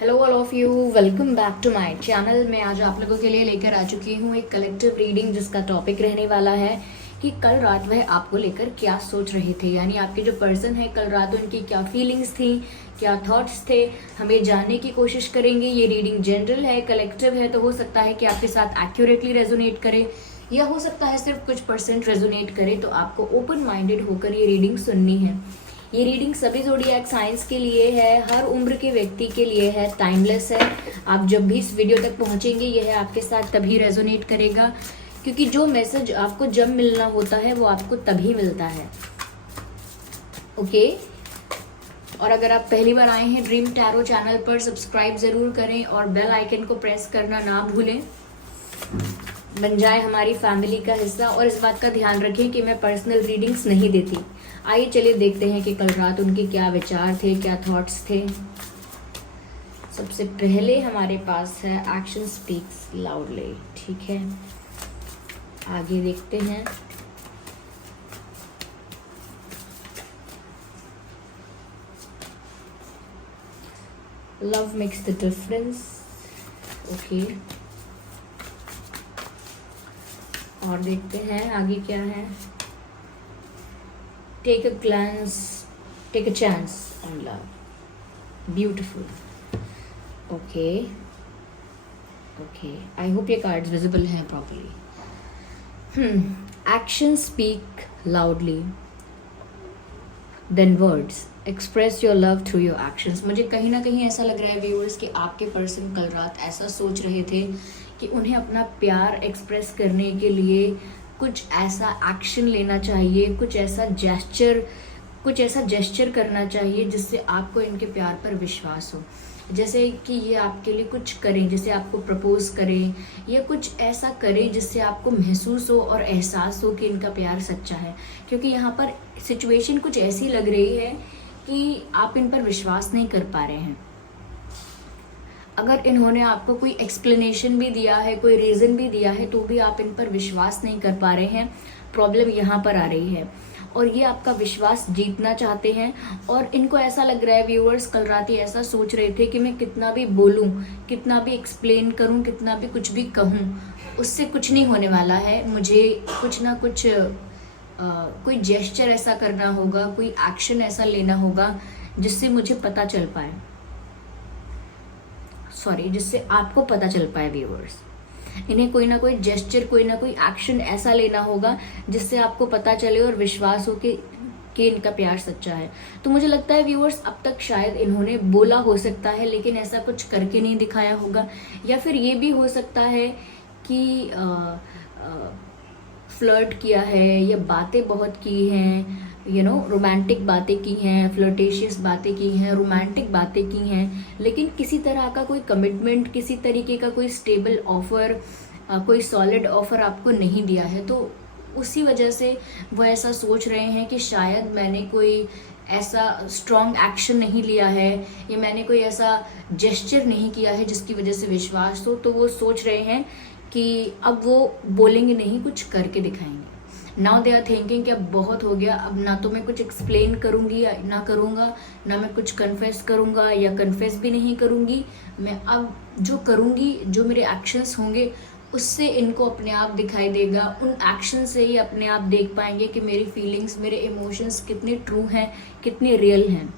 Hello all of you, welcome back to my channel. मैं आज आप लोगों के लिए लेकर आ चुकी हूँ एक कलेक्टिव रीडिंग जिसका टॉपिक रहने वाला है कि कल रात वह आपको लेकर क्या सोच रहे थे। यानी आपके जो पर्सन है कल रात उनकी क्या फीलिंग्स थी, क्या थॉट्स थे, हमें जानने की कोशिश करेंगे। ये रीडिंग जनरल है, कलेक्टिव है, तो हो सकता है कि आपके साथ एक्यूरेटली रेजोनेट करे या हो सकता है सिर्फ कुछ परसेंट रेजोनेट करे। तो आपको ओपन माइंडेड होकर ये रीडिंग सुननी है। ये रीडिंग सभी ज़ोडिएक साइंस के लिए है, हर उम्र के व्यक्ति के लिए है, टाइमलेस है। आप जब भी इस वीडियो तक पहुंचेंगे यह आपके साथ तभी रेजोनेट करेगा, क्योंकि जो मैसेज आपको जब मिलना होता है वो आपको तभी मिलता है। ओके, और अगर आप पहली बार आए हैं ड्रीम टैरो चैनल पर, सब्सक्राइब ज़रूर करें और बेल आइकन को प्रेस करना ना भूलें, बन जाए हमारी फैमिली का हिस्सा। और इस बात का ध्यान रखें कि मैं पर्सनल रीडिंग्स नहीं देती। आइए चलिए देखते हैं कि कल रात उनके क्या विचार थे, क्या थॉट्स थे। सबसे पहले हमारे पास है एक्शन स्पीक्स लाउडली। ठीक है, आगे देखते हैं। Love makes the difference. Okay, और देखते हैं आगे क्या है। Take a glance, take a chance on love. Beautiful. Okay okay, I hope ये कार्ड्स विजिबल हैं properly. Action speak loudly then words, express your love through your actions. मुझे कहीं ना कहीं ऐसा लग रहा है व्यूअर्स कि आपके पर्सन कल रात ऐसा सोच रहे थे कि उन्हें अपना प्यार एक्सप्रेस करने के लिए कुछ ऐसा एक्शन लेना चाहिए, कुछ ऐसा जेस्चर करना चाहिए जिससे आपको इनके प्यार पर विश्वास हो। जैसे कि ये आपके लिए कुछ करें, जैसे आपको प्रपोज करें या कुछ ऐसा करें जिससे आपको महसूस हो और एहसास हो कि इनका प्यार सच्चा है। क्योंकि यहाँ पर सिचुएशन कुछ ऐसी लग रही है कि आप इन पर विश्वास नहीं कर पा रहे हैं। अगर इन्होंने आपको कोई एक्सप्लेनेशन भी दिया है, कोई रीज़न भी दिया है, तो भी आप इन पर विश्वास नहीं कर पा रहे हैं। प्रॉब्लम यहाँ पर आ रही है और ये आपका विश्वास जीतना चाहते हैं। और इनको ऐसा लग रहा है व्यूअर्स, कल रात ही ऐसा सोच रहे थे कि मैं कितना भी बोलूं, कितना भी एक्सप्लेन करूं, कितना भी कुछ भी कहूं, उससे कुछ नहीं होने वाला है। मुझे कुछ ना कुछ कोई जेस्चर ऐसा करना होगा, कोई एक्शन ऐसा लेना होगा जिससे मुझे पता चल पाए, जिससे आपको पता चल पाए व्यूअर्स। इन्हें कोई ना कोई जेस्चर, कोई ना कोई एक्शन ऐसा लेना होगा जिससे आपको पता चले और विश्वास हो कि इनका प्यार सच्चा है। तो मुझे लगता है व्यूअर्स, अब तक शायद इन्होंने बोला हो सकता है लेकिन ऐसा कुछ करके नहीं दिखाया होगा, या फिर ये भी हो सकता है कि फ्लर्ट किया है या बातें बहुत की हैं, रोमांटिक बातें की हैं, फ्लर्टेशियस बातें की हैं, रोमांटिक बातें की हैं, लेकिन किसी तरह का कोई कमिटमेंट, किसी तरीके का कोई स्टेबल ऑफर, कोई सॉलिड ऑफर आपको नहीं दिया है। तो उसी वजह से वो ऐसा सोच रहे हैं कि शायद मैंने कोई ऐसा स्ट्रॉन्ग एक्शन नहीं लिया है या मैंने कोई ऐसा जेस्चर नहीं किया है जिसकी वजह से विश्वास हो। तो वो सोच रहे हैं कि अब वो बोलेंगे नहीं, कुछ करके दिखाएंगे। नाउ दे आर थिंकिंग कि अब बहुत हो गया, अब ना तो मैं कुछ एक्सप्लेन करूंगी या ना करूंगा, ना मैं कुछ कन्फेस करूंगा या कन्फेस भी नहीं करूंगी। मैं अब जो करूंगी, जो मेरे एक्शंस होंगे उससे इनको अपने आप दिखाई देगा। उन एक्शन से ही अपने आप देख पाएंगे कि मेरी फीलिंग्स, मेरे इमोशंस कितने ट्रू हैं, कितने रियल हैं।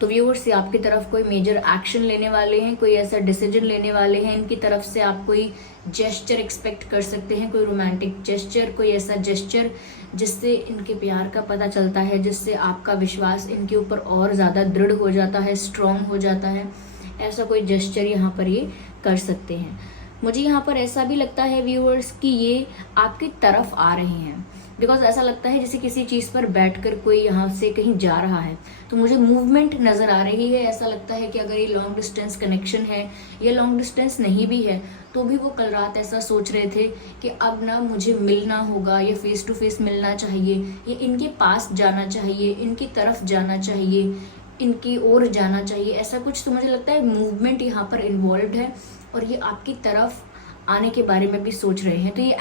तो व्यूअर्स, आपकी तरफ कोई मेजर एक्शन लेने वाले हैं, कोई ऐसा डिसीजन लेने वाले हैं, इनकी तरफ से आप कोई जेस्चर एक्सपेक्ट कर सकते हैं, कोई रोमांटिक जेस्चर, कोई ऐसा जेस्चर जिससे इनके प्यार का पता चलता है, जिससे आपका विश्वास इनके ऊपर और ज़्यादा दृढ़ हो जाता है, स्ट्रॉन्ग हो जाता है। ऐसा कोई जेस्चर यहाँ पर ये कर सकते हैं। मुझे यहाँ पर ऐसा भी लगता है व्यूअर्स कि ये आपकी तरफ आ रहे हैं, बिकॉज ऐसा लगता है जैसे किसी चीज़ पर बैठकर कोई यहाँ से कहीं जा रहा है। तो मुझे मूवमेंट नज़र आ रही है। ऐसा लगता है कि अगर ये लॉन्ग डिस्टेंस कनेक्शन है या लॉन्ग डिस्टेंस नहीं भी है तो भी वो कल रात ऐसा सोच रहे थे कि अब ना मुझे मिलना होगा, या फेस टू फेस मिलना चाहिए, या इनके पास जाना चाहिए, इनकी तरफ जाना चाहिए, इनकी ओर जाना चाहिए। ऐसा कुछ तो मुझे लगता है मूवमेंट यहाँ पर इन्वॉल्व है और ये आपकी तरफ आने के बारे में भी सोच रहे हैं। तो ये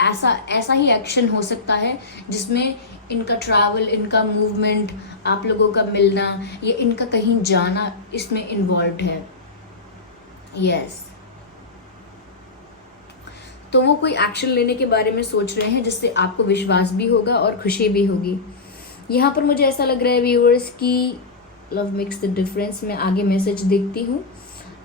ऐसा ही एक्शन हो सकता है जिसमें इनका ट्रैवल, इनका मूवमेंट, आप लोगों का मिलना, ये इनका कहीं जाना इसमें इन्वॉल्व है। यस, तो वो कोई एक्शन लेने के बारे में सोच रहे हैं जिससे आपको विश्वास भी होगा और खुशी भी होगी। यहाँ पर मुझे ऐसा लग रहा है व्यूअर्स कि लव मेक्स द डिफरेंस। मैं आगे मैसेज देखती हूँ।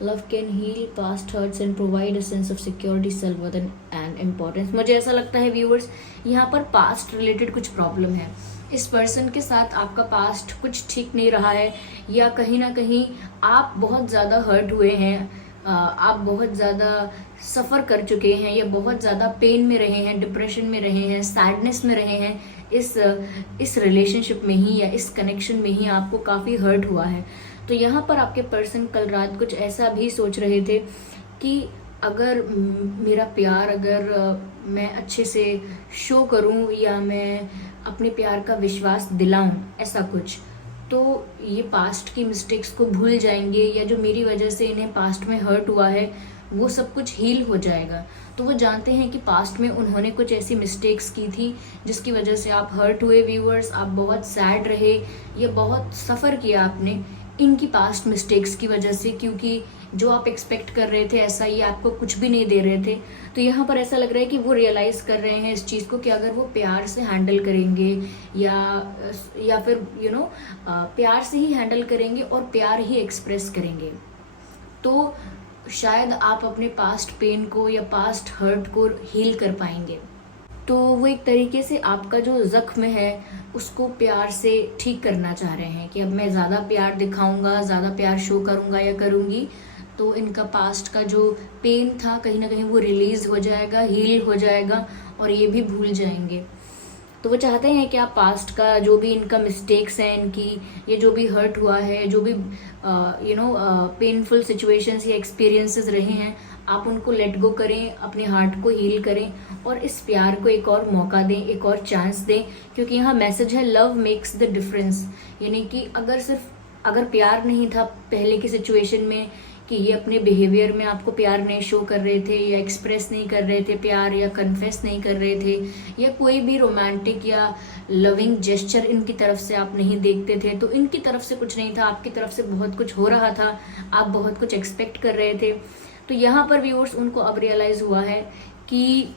Love can heal past hurts and provide a sense of security, self worth and importance. मुझे ऐसा लगता है व्यूअर्स यहाँ पर पास्ट रिलेटेड कुछ प्रॉब्लम है। इस पर्सन के साथ आपका पास्ट कुछ ठीक नहीं रहा है, या कहीं ना कहीं आप बहुत ज़्यादा हर्ट हुए हैं, आप बहुत ज़्यादा सफ़र कर चुके हैं, या बहुत ज़्यादा पेन में रहे हैं, डिप्रेशन में रहे हैं, सैडनेस में रहे हैं। इस रिलेशनशिप में ही या इस कनेक्शन में ही आपको काफ़ी हर्ट हुआ है। तो यहाँ पर आपके पर्सन कल रात कुछ ऐसा भी सोच रहे थे कि अगर मेरा प्यार, अगर मैं अच्छे से शो करूँ या मैं अपने प्यार का विश्वास दिलाऊं, ऐसा कुछ, तो ये पास्ट की मिस्टेक्स को भूल जाएंगे, या जो मेरी वजह से इन्हें पास्ट में हर्ट हुआ है वो सब कुछ हील हो जाएगा। तो वो जानते हैं कि पास्ट में उन्होंने कुछ ऐसी मिस्टेक्स की थी जिसकी वजह से आप हर्ट हुए व्यूअर्स, आप बहुत सैड रहे, या बहुत सफ़र किया आपने इनकी पास्ट मिस्टेक्स की वजह से, क्योंकि जो आप एक्सपेक्ट कर रहे थे ऐसा ये आपको कुछ भी नहीं दे रहे थे। तो यहाँ पर ऐसा लग रहा है कि वो रियलाइज़ कर रहे हैं इस चीज़ को कि अगर वो प्यार से हैंडल करेंगे या फिर प्यार से ही हैंडल करेंगे और प्यार ही एक्सप्रेस करेंगे, तो शायद आप अपने पास्ट पेन को या पास्ट हर्ट को हील कर पाएंगे। तो वो एक तरीके से आपका जो ज़ख्म है उसको प्यार से ठीक करना चाह रहे हैं कि अब मैं ज़्यादा प्यार दिखाऊंगा, ज़्यादा प्यार शो करूंगा या करूंगी, तो इनका पास्ट का जो पेन था कहीं ना कहीं वो रिलीज़ हो जाएगा, हील हो जाएगा, और ये भी भूल जाएंगे। तो वो चाहते हैं कि आप पास्ट का जो भी इनका मिस्टेक्स हैं, इनकी ये जो भी हर्ट हुआ है, जो भी पेनफुल सिचुएशंस या एक्सपीरियंसेस रहे हैं, आप उनको लेट गो करें, अपने हार्ट को हील करें और इस प्यार को एक और मौका दें, एक और चांस दें। क्योंकि यहाँ मैसेज है लव मेक्स द डिफरेंस, यानी कि अगर प्यार नहीं था पहले की सिचुएशन में, कि ये अपने बिहेवियर में आपको प्यार नहीं शो कर रहे थे या एक्सप्रेस नहीं कर रहे थे प्यार, या कन्फेस नहीं कर रहे थे, या कोई भी रोमांटिक या लविंग जेस्चर इनकी तरफ से आप नहीं देखते थे, तो इनकी तरफ से कुछ नहीं था, आपकी तरफ से बहुत कुछ हो रहा था, आप बहुत कुछ एक्सपेक्ट कर रहे थे। तो यहाँ पर व्यूअर्स उनको अब रियलाइज़ हुआ है कि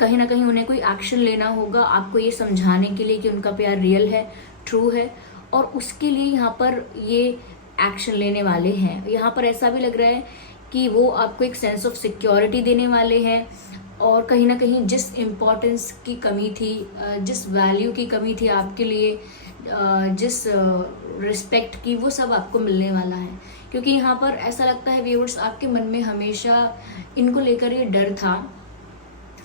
कहीं ना कहीं उन्हें कोई एक्शन लेना होगा आपको ये समझाने के लिए कि उनका प्यार रियल है, ट्रू है, और उसके लिए यहाँ पर ये एक्शन लेने वाले हैं। यहाँ पर ऐसा भी लग रहा है कि वो आपको एक सेंस ऑफ सिक्योरिटी देने वाले हैं, और कहीं ना कहीं जिस इम्पोर्टेंस की कमी थी, जिस वैल्यू की कमी थी आपके लिए, जिस रिस्पेक्ट की, वो सब आपको मिलने वाला है। क्योंकि यहाँ पर ऐसा लगता है व्यूअर्स आपके मन में हमेशा इनको लेकर ये डर था,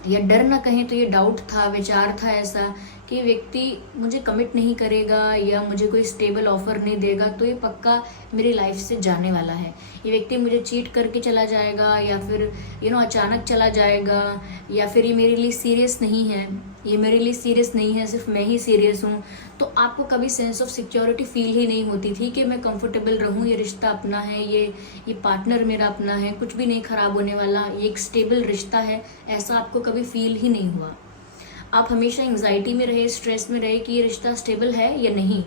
या डर ना कहें तो ये डाउट था, विचार था ऐसा कि व्यक्ति मुझे कमिट नहीं करेगा या मुझे कोई स्टेबल ऑफर नहीं देगा तो ये पक्का मेरी लाइफ से जाने वाला है, ये व्यक्ति मुझे चीट करके चला जाएगा, या फिर अचानक चला जाएगा, या फिर ये मेरे लिए सीरियस नहीं है, ये मेरे लिए सीरियस नहीं है, सिर्फ मैं ही सीरियस हूँ। तो आपको कभी सेंस ऑफ सिक्योरिटी फील ही नहीं होती थी कि मैं कंफर्टेबल रहूँ, ये रिश्ता अपना है, ये पार्टनर मेरा अपना है, कुछ भी नहीं खराब होने वाला, ये एक स्टेबल रिश्ता है, ऐसा आपको कभी फील ही नहीं हुआ। आप हमेशा एंग्जाइटी में रहे, स्ट्रेस में रहे कि ये रिश्ता स्टेबल है या नहीं,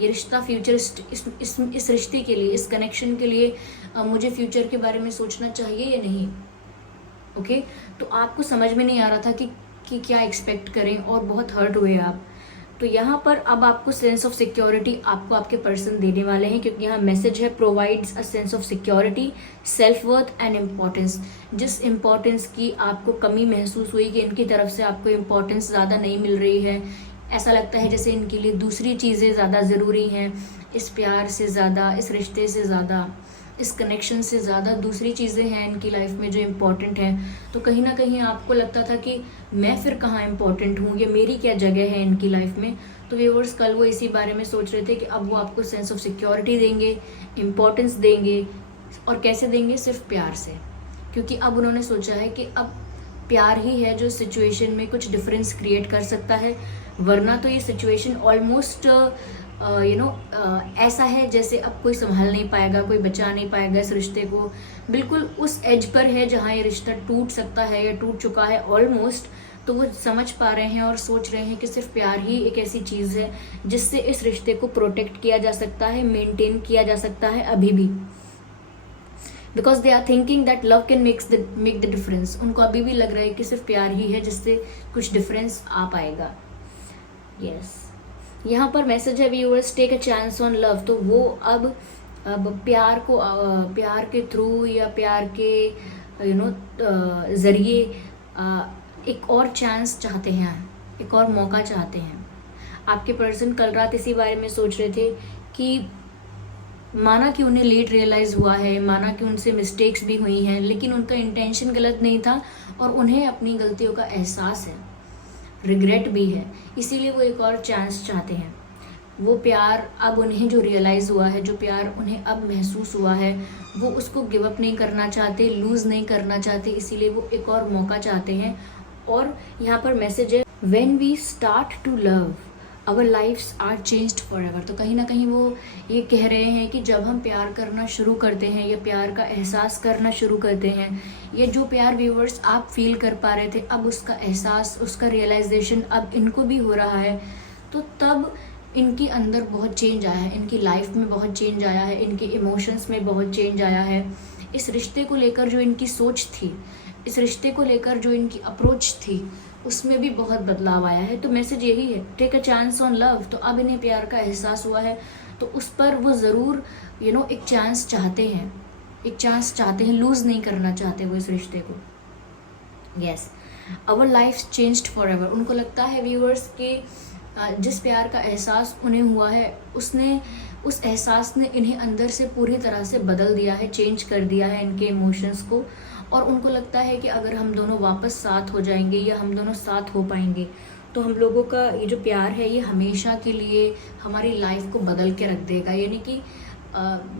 ये रिश्ता फ्यूचर, इस रिश्ते के लिए, इस कनेक्शन के लिए मुझे फ्यूचर के बारे में सोचना चाहिए या नहीं। ओके, तो आपको समझ में नहीं आ रहा था कि क्या एक्सपेक्ट करें, और बहुत हर्ट हुए आप। तो यहाँ पर अब आपको सेंस ऑफ सिक्योरिटी आपको आपके पर्सन देने वाले हैं, क्योंकि यहाँ मैसेज है provides a sense of security, self worth and importance. जिस इम्पोर्टेंस की आपको कमी महसूस हुई कि इनकी तरफ से आपको इम्पोर्टेंस ज़्यादा नहीं मिल रही है, ऐसा लगता है जैसे इनके लिए दूसरी चीज़ें ज़्यादा ज़रूरी हैं, इस प्यार से ज़्यादा, इस रिश्ते से ज़्यादा, इस कनेक्शन से ज़्यादा दूसरी चीज़ें हैं इनकी लाइफ में जो इम्पोर्टेंट हैं। तो कहीं ना कहीं आपको लगता था कि मैं फिर कहाँ इम्पोर्टेंट हूँ, या मेरी क्या जगह है इनकी लाइफ में। तो व्यूअर्स कल वो इसी बारे में सोच रहे थे कि अब वो आपको सेंस ऑफ सिक्योरिटी देंगे, इम्पोर्टेंस देंगे, और कैसे देंगे, सिर्फ प्यार से। क्योंकि अब उन्होंने सोचा है कि अब प्यार ही है जो सिचुएशन में कुछ डिफरेंस क्रिएट कर सकता है, वरना तो ये सिचुएशन ऑलमोस्ट ऐसा है जैसे अब कोई संभाल नहीं पाएगा, कोई बचा नहीं पाएगा इस रिश्ते को, बिल्कुल उस एज पर है जहाँ ये रिश्ता टूट सकता है या टूट चुका है ऑलमोस्ट। तो वो समझ पा रहे हैं और सोच रहे हैं कि सिर्फ प्यार ही एक ऐसी चीज़ है जिससे इस रिश्ते को प्रोटेक्ट किया जा सकता है, मेंटेन किया जा सकता है अभी भी। Because they are thinking that love can make the difference. उनको अभी भी लग रहा है कि सिर्फ प्यार ही है जिससे कुछ डिफरेंस आ पाएगा। यस, यहाँ पर मैसेज है viewers, take a chance on love. तो वो अब प्यार को प्यार के थ्रू या प्यार के जरिए एक और चांस चाहते हैं, एक और मौका चाहते हैं। आपके पर्सन कल रात इसी बारे में सोच रहे थे कि माना कि उन्हें लेट रियलाइज हुआ है, माना कि उनसे मिस्टेक्स भी हुई हैं, लेकिन उनका इंटेंशन गलत नहीं था और उन्हें अपनी गलतियों का एहसास है, रिग्रेट भी है, इसीलिए वो एक और चांस चाहते हैं। वो प्यार अब उन्हें जो रियलाइज़ हुआ है, जो प्यार उन्हें अब महसूस हुआ है, वो उसको गिव अप नहीं करना चाहते, लूज़ नहीं करना चाहते, इसीलिए वो एक और मौका चाहते हैं। और यहाँ पर मैसेज है, when we start to love our lives are changed for ever. तो कहीं ना कहीं वो ये कह रहे हैं कि जब हम प्यार करना शुरू करते हैं या प्यार का एहसास करना शुरू करते हैं, ये जो प्यार व्यूअर्स आप फील कर पा रहे थे, अब उसका एहसास, उसका रियलाइजेशन अब इनको भी हो रहा है, तो तब इनके अंदर बहुत चेंज आया है, इनकी लाइफ में बहुत चेंज आया है, इनके इमोशंस में बहुत चेंज आया है। इस रिश्ते को लेकर जो इनकी सोच थी, इस रिश्ते को लेकर जो इनकी अप्रोच थी, उसमें भी बहुत बदलाव आया है। तो मैसेज यही है, take a chance on love. तो अब इन्हें प्यार का एहसास हुआ है, तो उस पर वो ज़रूर एक चांस चाहते हैं, एक चांस चाहते हैं, लूज़ नहीं करना चाहते वो इस रिश्ते को। Yes, our life changed for ever. उनको लगता है व्यूअर्स कि जिस प्यार का एहसास उन्हें हुआ है, उसने उस एहसास ने इन्हें अंदर से पूरी तरह से बदल दिया है, चेंज कर दिया है इनके इमोशंस को। और उनको लगता है कि अगर हम दोनों वापस साथ हो जाएंगे या हम दोनों साथ हो पाएंगे, तो हम लोगों का ये जो प्यार है ये हमेशा के लिए हमारी लाइफ को बदल के रख देगा। यानी कि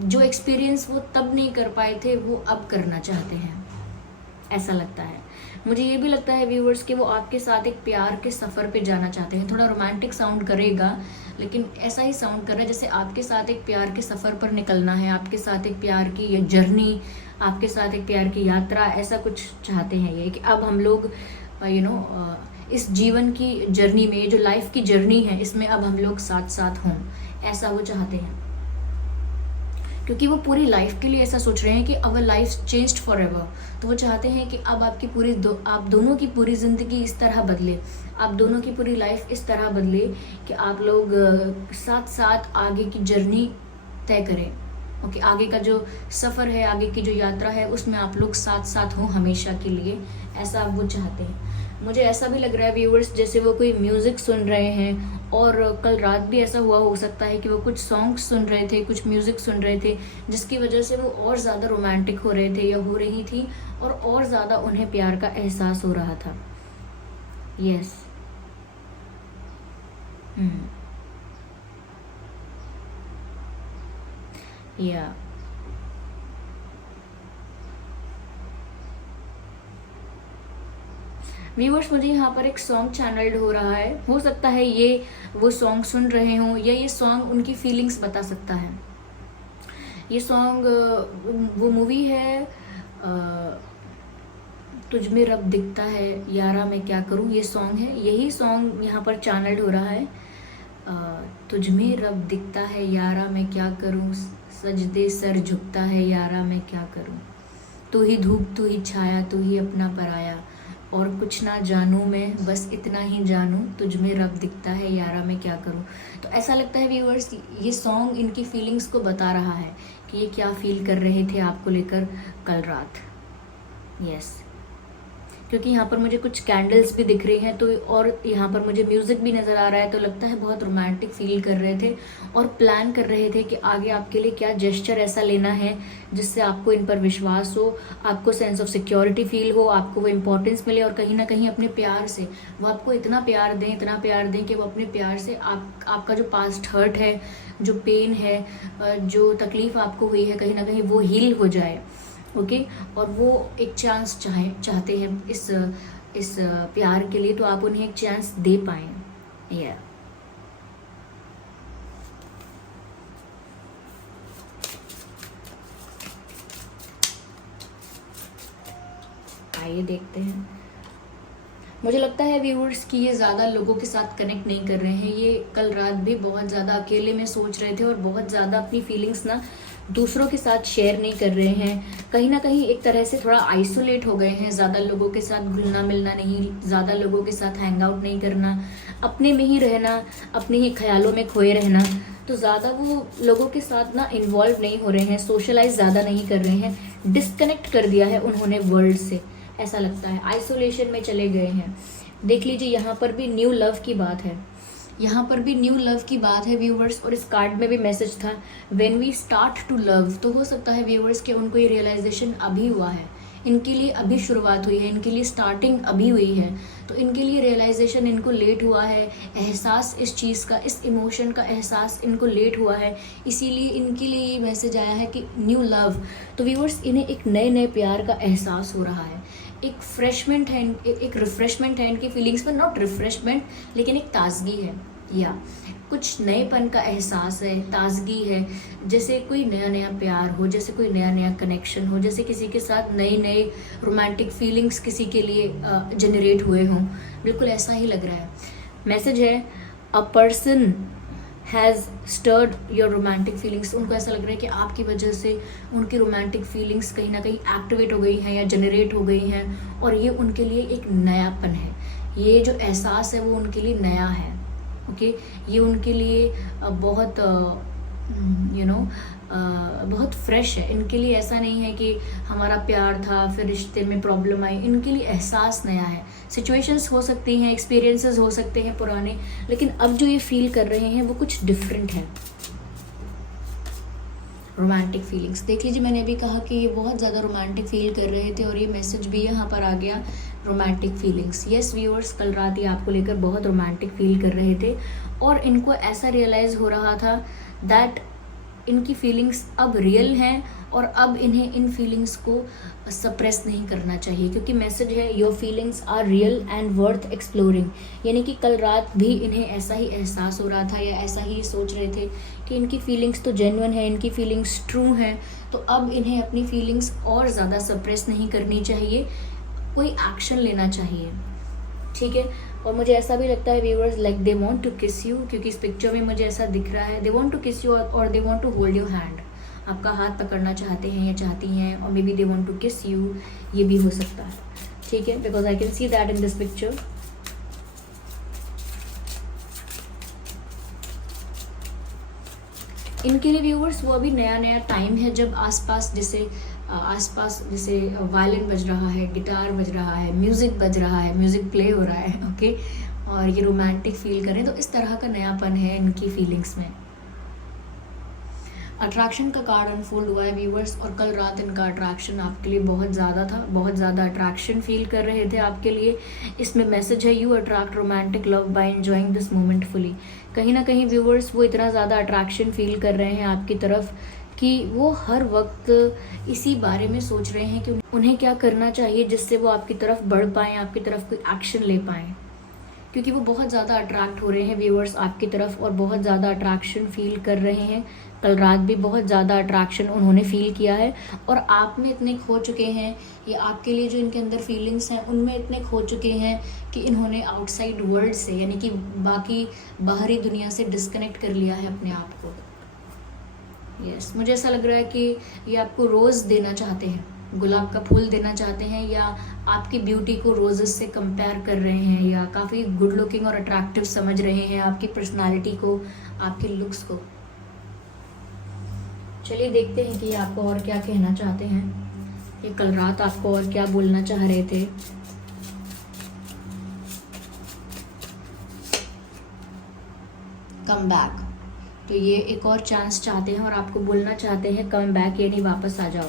जो एक्सपीरियंस वो तब नहीं कर पाए थे, वो अब करना चाहते हैं, ऐसा लगता है। मुझे ये भी लगता है व्यूअर्स कि वो आपके साथ एक प्यार के सफ़र पे जाना चाहते हैं। थोड़ा रोमांटिक साउंड करेगा, लेकिन ऐसा ही साउंड कर रहा है जैसे आपके साथ एक प्यार के सफ़र पर निकलना है, आपके साथ एक प्यार की ये जर्नी, आपके साथ एक प्यार की यात्रा, ऐसा कुछ चाहते हैं ये कि अब हम लोग इस जीवन की जर्नी में, जो लाइफ की जर्नी है, इसमें अब हम लोग साथ साथ हों, ऐसा वो चाहते हैं। क्योंकि वो पूरी लाइफ के लिए ऐसा सोच रहे हैं कि our life changed for ever. तो वो चाहते हैं कि अब आपकी आप दोनों की पूरी ज़िंदगी इस तरह बदले, आप दोनों की पूरी लाइफ इस तरह बदले कि आप लोग साथ साथ आगे की जर्नी तय करें। ओके, आगे का जो सफ़र है, आगे की जो यात्रा है, उसमें आप लोग साथ साथ हों हमेशा के लिए, ऐसा वो चाहते हैं। मुझे ऐसा भी लग रहा है व्यूअर्स जैसे वो कोई म्यूज़िक सुन रहे हैं, और कल रात भी ऐसा हुआ हो सकता है कि वो कुछ सॉन्ग्स सुन रहे थे, कुछ म्यूज़िक सुन रहे थे, जिसकी वजह से वो और ज़्यादा रोमांटिक हो रहे थे या हो रही थी, और ज़्यादा उन्हें प्यार का एहसास हो रहा था। यस, या व्यूअर्स, मुझे यहाँ पर एक सॉन्ग चैनल्ड हो रहा है, हो सकता है ये वो सॉन्ग सुन रहे हों या ये सॉन्ग उनकी फीलिंग्स बता सकता है। ये सॉन्ग वो मूवी है तुझ में रब दिखता है यारा मैं क्या करूँ, ये सॉन्ग है, यही सॉन्ग यहाँ पर चैनल्ड हो रहा है। तुझ में रब दिखता है यारा मैं क्या करूँ, सजदे सर झुकता है यारा मैं क्या करूँ, तू ही धूप तू ही छाया तू ही अपना पराया, और कुछ ना जानूँ मैं बस इतना ही जानूँ, तुझ में रब दिखता है यारा मैं क्या करूँ। तो ऐसा लगता है व्यूअर्स ये सॉन्ग इनकी फीलिंग्स को बता रहा है कि ये क्या फील कर रहे थे आपको लेकर कल रात। यस, क्योंकि यहाँ पर मुझे कुछ कैंडल्स भी दिख रही हैं, तो और यहाँ पर मुझे म्यूज़िक भी नज़र आ रहा है, तो लगता है बहुत रोमांटिक फील कर रहे थे और प्लान कर रहे थे कि आगे आपके लिए क्या जेस्चर ऐसा लेना है जिससे आपको इन पर विश्वास हो, आपको सेंस ऑफ सिक्योरिटी फील हो, आपको वो इम्पोर्टेंस मिले, और कहीं ना कहीं अपने प्यार से वो आपको इतना प्यार दें, इतना प्यार दें कि वो अपने प्यार से आपका जो पास्ट हर्ट है, जो पेन है, जो तकलीफ़ आपको हुई है, कहीं ना कहीं वो हील हो जाए। ओके, और वो एक चांस चाहते हैं इस प्यार के लिए, तो आप उन्हें एक चांस दे पाएं। या आइए देखते हैं। मुझे लगता है व्यूअर्स कि ये ज़्यादा लोगों के साथ कनेक्ट नहीं कर रहे हैं, ये कल रात भी बहुत ज़्यादा अकेले में सोच रहे थे और बहुत ज़्यादा अपनी फीलिंग्स ना दूसरों के साथ शेयर नहीं कर रहे हैं, कहीं ना कहीं एक तरह से थोड़ा आइसोलेट हो गए हैं, ज़्यादा लोगों के साथ घुलना मिलना नहीं, ज़्यादा लोगों के साथ हैंग आउट नहीं करना, अपने में ही रहना, अपने ही ख्यालों में खोए रहना। तो ज़्यादा वो लोगों के साथ ना इन्वॉल्व नहीं हो रहे हैं, सोशलाइज ज़्यादा नहीं कर रहे हैं, डिस्कनेक्ट कर दिया है उन्होंने वर्ल्ड से, ऐसा लगता है आइसोलेशन में चले गए हैं। देख लीजिए यहाँ पर भी न्यू लव की बात है, यहाँ पर भी न्यू लव की बात है व्यूवर्स। और इस कार्ड में भी मैसेज था when we start to love. तो हो सकता है व्यूवर्स कि उनको ये रियलाइजेशन अभी हुआ है, इनके लिए अभी शुरुआत हुई है, इनके लिए स्टार्टिंग अभी हुई है। तो इनके लिए रियलाइजेशन इनको लेट हुआ है, एहसास इस चीज़ का, इस इमोशन का एहसास इनको लेट हुआ है, इसीलिए इनके लिए ये मैसेज आया है कि न्यू लव। तो व्यूवर्स इन्हें एक नए नए प्यार का एहसास हो रहा है, एक फ्रेशमेंट है, एक रिफ्रेशमेंट है इनकी फीलिंग्स में, नॉट रिफ्रेशमेंट लेकिन एक ताजगी है या कुछ नएपन का एहसास है, ताजगी है, जैसे कोई नया नया प्यार हो, जैसे कोई नया नया कनेक्शन हो, जैसे किसी के साथ नए नए रोमांटिक फीलिंग्स किसी के लिए जनरेट हुए हों, बिल्कुल ऐसा ही लग रहा है। मैसेज है a person has stirred your romantic feelings. उनको ऐसा लग रहा है कि आपकी वजह से उनकी रोमांटिक फीलिंग्स कहीं ना कहीं एक्टिवेट हो गई हैं या जनरेट हो गई हैं, और ये उनके लिए एक नयापन है, ये जो एहसास है वो उनके लिए नया है। ओके ये उनके लिए बहुत बहुत फ्रेश है, इनके लिए ऐसा नहीं है कि हमारा प्यार था फिर रिश्ते में प्रॉब्लम आई, इनके लिए एहसास नया है। सिचुएशंस हो सकती हैं, एक्सपीरियंसेस हो सकते हैं पुराने, लेकिन अब जो ये फील कर रहे हैं वो कुछ डिफरेंट है। रोमांटिक फीलिंग्स देख लीजिए, मैंने अभी कहा कि ये बहुत ज़्यादा रोमांटिक फील कर रहे थे और ये मैसेज भी यहाँ पर आ गया, रोमांटिक फीलिंग्स। यस व्यूअर्स, कल रात ये आपको लेकर बहुत रोमांटिक फील कर रहे थे और इनको ऐसा रियलाइज़ हो रहा था दैट इनकी फीलिंग्स अब रियल हैं और अब इन्हें इन फीलिंग्स को सप्रेस नहीं करना चाहिए, क्योंकि मैसेज है your feelings are real and worth exploring. यानी कि कल रात भी इन्हें ऐसा ही एहसास हो रहा था या ऐसा ही सोच रहे थे कि इनकी फीलिंग्स तो जेन्युइन है, इनकी फीलिंग्स ट्रू हैं, तो अब इन्हें अपनी फीलिंग्स और ज़्यादा सप्रेस नहीं करनी चाहिए, कोई एक्शन लेना चाहिए। ठीक है, और मुझे ऐसा भी लगता है viewers like they want to kiss you, क्योंकि इस पिक्चर में मुझे ऐसा दिख रहा है they want to kiss you और they want to hold your hand, आपका हाथ पकड़ना चाहते हैं या चाहती हैं, और maybe they want to kiss you, ये भी हो सकता है। ठीक है, because I can see that in this picture. इनके लिए व्यूअर्स वो अभी नया नया टाइम है जब आसपास जैसे वायलिन बज रहा है, गिटार बज रहा है, म्यूज़िक बज रहा है, म्यूज़िक प्ले हो रहा है, ओके, और ये रोमांटिक फील करें, तो इस तरह का नयापन है इनकी फीलिंग्स में। अट्रैक्शन का कार्ड अनफोल्ड हुआ है व्यूअर्स, और कल रात इनका अट्रैक्शन आपके लिए बहुत ज़्यादा था, बहुत ज़्यादा अट्रैक्शन फील कर रहे थे आपके लिए। इसमें मैसेज है you attract romantic love by enjoying this moment fully. कहीं ना कहीं व्यूअर्स वो इतना ज़्यादा अट्रैक्शन फील कर रहे हैं आपकी तरफ कि वो हर वक्त इसी बारे में सोच रहे हैं कि उन्हें क्या करना चाहिए जिससे वो आपकी तरफ बढ़ पाएँ, आपकी तरफ कोई एक्शन ले पाएँ, क्योंकि वो बहुत ज़्यादा अट्रैक्ट हो रहे हैं व्यूअर्स आपकी तरफ और बहुत ज़्यादा अट्रैक्शन फील कर रहे हैं। कल रात भी बहुत ज़्यादा अट्रैक्शन उन्होंने फील किया है और आप में इतने खो चुके हैं, ये आपके लिए जो इनके अंदर फीलिंग्स हैं उनमें इतने खो चुके हैं कि इन्होंने आउटसाइड वर्ल्ड से यानी कि बाकी बाहरी दुनिया से डिस्कनेक्ट कर लिया है अपने आप को। यस, मुझे ऐसा लग रहा है कि ये आपको रोज़ देना चाहते हैं, गुलाब का फूल देना चाहते हैं, या आपकी ब्यूटी को रोजेस से कंपेयर कर रहे हैं, या काफ़ी गुड लुकिंग और अट्रैक्टिव समझ रहे हैं आपकी पर्सनालिटी को, आपके लुक्स को। चलिए देखते हैं कि ये आपको और क्या कहना चाहते हैं, ये कल रात आपको और क्या बोलना चाह रहे थे। कम बैक, तो ये एक और चांस चाहते हैं और आपको बोलना चाहते हैं कम बैक, यानी वापस आ जाओ।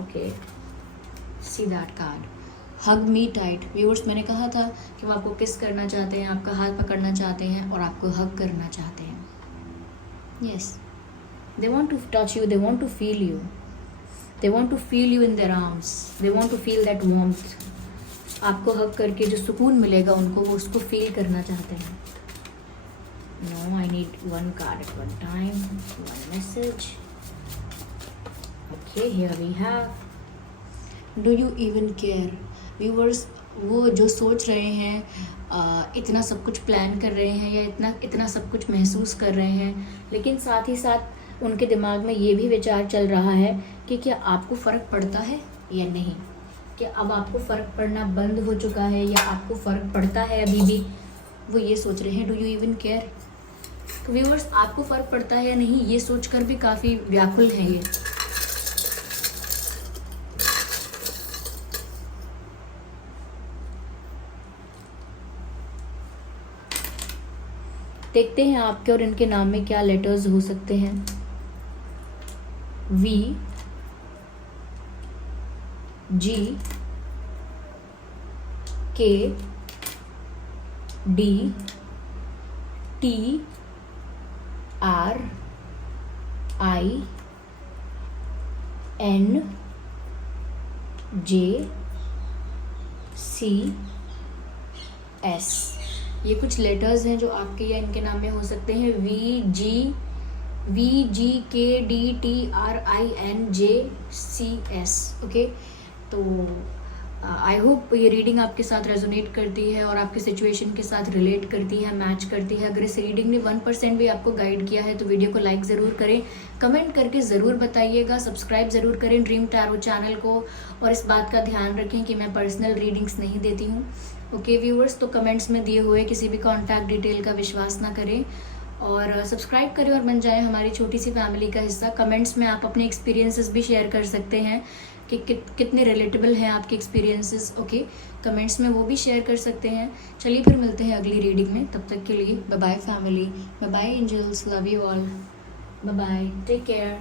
Okay, see that card, hug me tight. Viewers, मैंने कहा था कि वो आपको किस करना चाहते हैं, आपका हाथ पकड़ना चाहते हैं और आपको हग करना चाहते हैं। Yes, they want to touch you, they want to feel you, they want to feel you in their arms, they want to feel that warmth. आपको हग करके जो सुकून मिलेगा उनको, वो उसको फील करना चाहते हैं। No, I need one card at one time, one message. Okay, here we have, do you even care? Viewers, वो जो सोच रहे हैं, इतना सब कुछ प्लान कर रहे हैं या इतना इतना सब कुछ महसूस कर रहे हैं, लेकिन साथ ही साथ उनके दिमाग में ये भी विचार चल रहा है कि क्या आपको फ़र्क पड़ता है या नहीं, क्या अब आपको फ़र्क पड़ना बंद हो चुका है या आपको फ़र्क पड़ता है अभी भी। वो ये सोच रहे हैं, डू यू इवन केयर। तो व्यूअर्स, आपको फ़र्क पड़ता है या नहीं, ये सोचकर भी काफ़ी व्याकुल है ये। देखते हैं आपके और इनके नाम में क्या लेटर्स हो सकते हैं। V, G, K, D, T, R, I, N, J, C, S। ये कुछ लेटर्स हैं जो आपके या इनके नाम में हो सकते हैं। VGKDTRINJCS। ओके, तो आई होप ये रीडिंग आपके साथ रेजोनेट करती है और आपके सिचुएशन के साथ रिलेट करती है, मैच करती है। अगर इस रीडिंग ने 1% भी आपको गाइड किया है तो वीडियो को लाइक ज़रूर करें, कमेंट करके ज़रूर बताइएगा, सब्सक्राइब ज़रूर करें ड्रीम टैरो चैनल को, और इस बात का ध्यान रखें कि मैं पर्सनल रीडिंग्स नहीं देती हूँ। ओके व्यूअर्स, तो कमेंट्स में दिए हुए किसी भी कॉन्टैक्ट डिटेल का विश्वास ना करें और सब्सक्राइब करें और बन जाए हमारी छोटी सी फैमिली का हिस्सा। कमेंट्स में आप अपने एक्सपीरियंसेस भी शेयर कर सकते हैं कि कितने रिलेटेबल हैं आपके एक्सपीरियंसेस। ओके, कमेंट्स में वो भी शेयर कर सकते हैं। चलिए फिर मिलते हैं अगली रीडिंग में, तब तक के लिए bye bye family, bye bye angels, love you all, bye bye, take care.